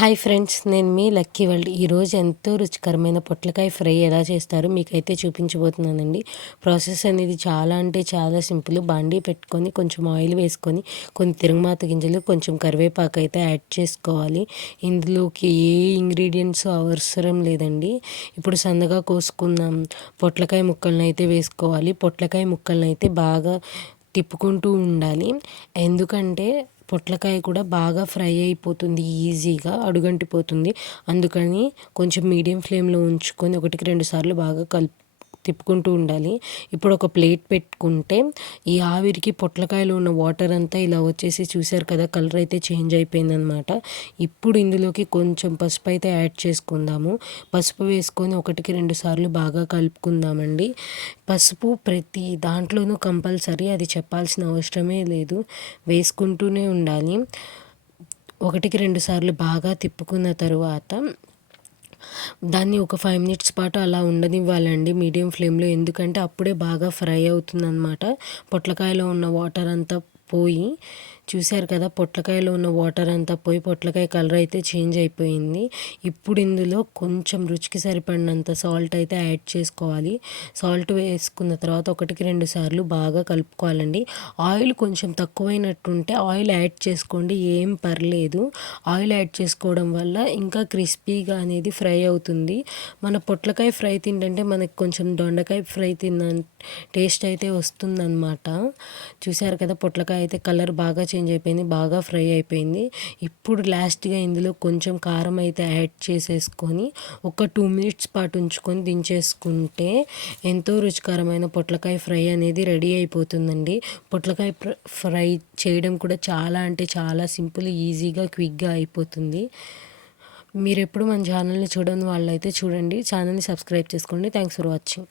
Hi friends నేను మీ lucky world. ఈరోజు ఎంతో రుచికరమైన పొట్లకాయ ఫ్రై ఎలా చేస్తారో మీకైతే చూపించబోతున్నానండి. ప్రాసెస్ అనేది చాలా అంటే చాలా సింపుల్. బాండీ పెట్టుకొని కొంచెం ఆయిల్ వేసుకొని కొన్ని తిరుగుమాత గింజలు కొంచెం కరివేపాకు అయితే యాడ్ చేసుకోవాలి. ఇందులోకి ఏ ఇంగ్రీడియంట్స్ అవసరం లేదండి. ఇప్పుడు సన్నగా కోసుకున్నాం పొట్లకాయ ముక్కలను అయితే వేసుకోవాలి. పొట్లకాయ ముక్కలను అయితే బాగా తిప్పుకుంటూ ఉండాలి. ఎందుకంటే పొట్లకాయ కూడా బాగా ఫ్రై అయిపోతుంది ఈజీగా అడుగంటిపోతుంది. అందుకని కొంచెం మీడియం ఫ్లేమ్లో ఉంచుకొని ఒకటికి రెండు సార్లు బాగా కలుపు తిప్పుకుంటూ ఉండాలి. ఇప్పుడు ఒక ప్లేట్ పెట్టుకుంటే ఈ ఆవిరికి పొట్లకాయలో ఉన్న వాటర్ అంతా ఇలా వచ్చేసి చూశారు కదా కలర్ అయితే చేంజ్ అయిపోయిందనమాట ఇప్పుడు ఇందులోకి కొంచెం పసుపు అయితే యాడ్ చేసుకుందాము. పసుపు వేసుకొని ఒకటికి రెండు సార్లు బాగా కలుపుకుందామండి. పసుపు ప్రతి దాంట్లోనూ కంపల్సరీ అది చెప్పాల్సిన అవసరమే లేదు. వేసుకుంటూనే ఉండాలి. ఒకటికి రెండు సార్లు బాగా తిప్పుకున్న తరువాత దాన్ని ఒక ఫైవ్ మినిట్స్ పాటు అలా ఉండనివ్వాలండి మీడియం ఫ్లేమ్లో ఎందుకంటే అప్పుడే బాగా ఫ్రై అవుతుందన్నమాట. పొట్లకాయలో ఉన్న వాటర్ అంతా పోయి చూశారు కదా పొట్లకాయలో ఉన్న వాటర్ అంతా పోయి పొట్లకాయ కలర్ అయితే చేంజ్ అయిపోయింది. ఇప్పుడు ఇందులో కొంచెం రుచికి సరిపడినంత సాల్ట్ అయితే యాడ్ చేసుకోవాలి. సాల్ట్ వేసుకున్న తర్వాత ఒకటికి రెండు సార్లు బాగా కలుపుకోవాలండి. ఆయిల్ కొంచెం తక్కువైనట్టుంటే ఆయిల్ యాడ్ చేసుకోండి ఏం పర్లేదు. ఆయిల్ యాడ్ చేసుకోవడం వల్ల ఇంకా క్రిస్పీగా అనేది ఫ్రై అవుతుంది. మన పొట్లకాయ ఫ్రై తింటే మనకి కొంచెం దొండకాయ ఫ్రై తిన్న టేస్ట్ అయితే వస్తుందన్నమాట. చూశారు కదా పొట్లకాయ అయితే కలర్ బాగా చేంజ్ అయిపోయింది బాగా ఫ్రై అయిపోయింది. ఇప్పుడు లాస్ట్గా ఇందులో కొంచెం కారం అయితే యాడ్ చేసేసుకొని ఒక టూ మినిట్స్ పాటు ఉంచుకొని దించేసుకుంటే ఎంతో రుచికరమైన పొట్లకాయ ఫ్రై అనేది రెడీ అయిపోతుందండి. పొట్లకాయ ఫ్రై చేయడం కూడా చాలా అంటే చాలా సింపుల్ ఈజీగా క్విక్గా అయిపోతుంది. మీరు ఎప్పుడు మన ఛానల్ని చూడని వాళ్ళైతే చూడండి. ఛానల్ని సబ్స్క్రైబ్ చేసుకోండి. Thanks for watching.